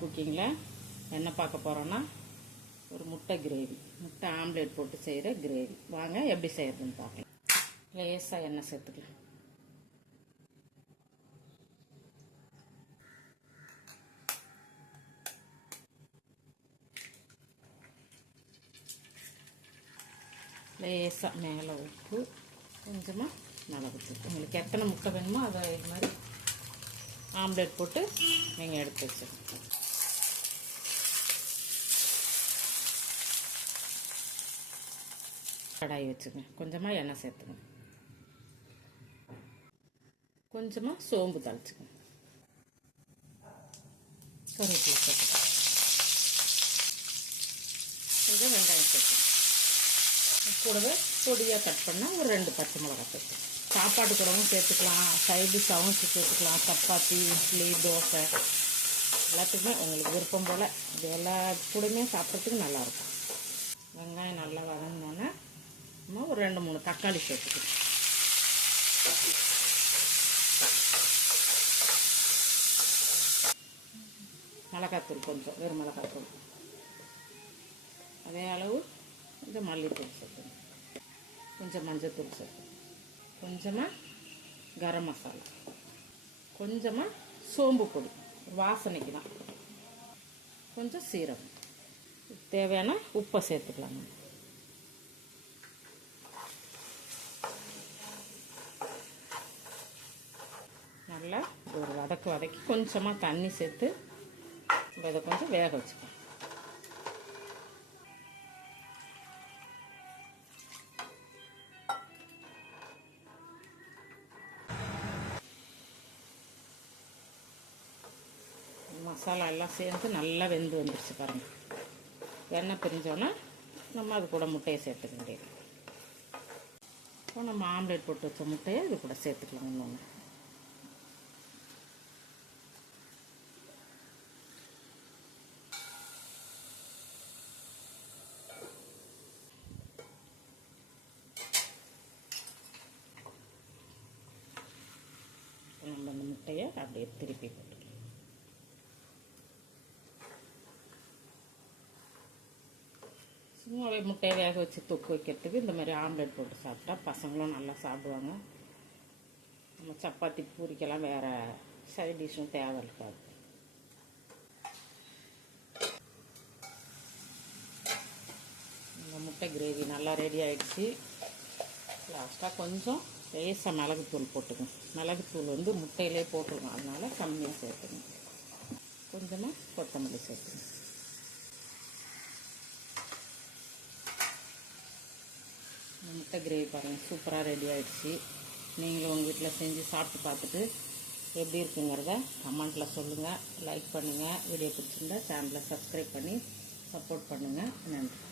குக்கிங்கில் என்ன பார்க்க போகிறோன்னா ஒரு முட்டை கிரேவி, முட்டை ஆம்லேட் போட்டு செய்கிற கிரேவி. வாங்க எப்படி செய்கிறதுன்னு பார்க்கலாம். லேசாக எண்ணெய் சேர்த்துக்கலாம். லேசாக மேலே உப்பு, கொஞ்சமாக மிளகுத்தூள். உங்களுக்கு எத்தனை முட்டை வேணுமோ அதை இது மாதிரி ஆம்லேட் போட்டு நீங்கள் எடுத்து வச்சுருங்க. கடாய் வச்சுக்கோங்க. கொஞ்சமாக எண்ணெய் சேர்த்துக்கணும். கொஞ்சமாக சோம்பு தாளிச்சுக்கணும். கருவேப்பிலை சேர்த்துக்கணும். கொஞ்சம் வெங்காயம் சேர்த்துக்கணும். கூடவே பொடியாக கட் பண்ணால் ஒரு 2 பச்சை மிளகாய் சேர்த்துக்கணும். சாப்பாடு கூடவும் சேர்த்துக்கலாம், சைடிஷாகவும் சேர்த்துக்கலாம். சப்பாத்தி, இட்லி, தோசை எல்லாத்துக்குமே உங்களுக்கு விருப்பம் போல் இது எல்லா கூடயுமே சாப்பிட்றதுக்கு நல்லாயிருக்கும். வெங்காயம் நல்லா வதங்கினோன்னே ஒரு 2-3 தக்காளி சேர்த்துக்கணும். மிளகாத்தூள் கொஞ்சம், வெறும் மிளகாத்தூள் அதே அளவு. கொஞ்சம் மல்லித்தூள் சேர்த்துக்கணும். கொஞ்சம் மஞ்சத்தூள் சேர்த்துக்கணும். கொஞ்சமாக கரம் மசாலா, கொஞ்சமாக சோம்பு பொடி வாசனைக்கு தான், கொஞ்சம் சீரகம், தேவையான உப்பை சேர்த்துக்கலாம். நல்லா ஒரு வதக்கி கொஞ்சமாக தண்ணி சேர்த்து இதை கொஞ்சம் வேக வச்சுக்கலாம். மசாலா எல்லாம் சேர்ந்து நல்லா வெந்து வந்துடுச்சு பாருங்கள். எண்ணெய் பிரிஞ்சோன்னா நம்ம அது கூட முட்டையை சேர்த்துக்க முடியாது. இப்போ நம்ம ஆம்லேட் போட்டு வச்ச முட்டையை இது கூட சேர்த்துக்கலாம். இன்னொன்று நம்ம அந்த முட்டையை அப்படியே திருப்பி போட்டுக்கலாம். சும்மாவே முட்டையை வேக வச்சு தொக்கு வைக்கிறதுக்கு இந்த மாதிரி ஆம்லேட் போட்டு சாப்பிட்டா பசங்களும் நல்லா சாப்பிடுவாங்க. நம்ம சப்பாத்தி பூரிக்கெல்லாம் வேறு சைட் டிஷ்ஷும் தேவை இருக்காது. இந்த முட்டை கிரேவி நல்லா ரெடி ஆகிடுச்சு. லாஸ்ட்டாக கொஞ்சம் லேசாக மிளகுத்தூள் போட்டுக்கணும். மிளகுத்தூள் முட்டையிலே போட்டுருக்கோம், அதனால் கம்மியாக சேர்த்துக்கணும். கொஞ்சமாக கொத்தமல்லி சேர்த்துக்கணும். முட்டை கிரேவி பாருங்கள், சூப்பராக ரெடி ஆகிடுச்சு. நீங்களும் உங்கள் வீட்டில் செஞ்சு சாப்பிட்டு பார்த்துட்டு எப்படி இருக்குங்கிறத கமெண்ட்டில் சொல்லுங்கள். லைக் பண்ணுங்கள். வீடியோ பிடிச்சிருந்தா சேனலை சப்ஸ்கிரைப் பண்ணி சப்போர்ட் பண்ணுங்கள். நன்றி.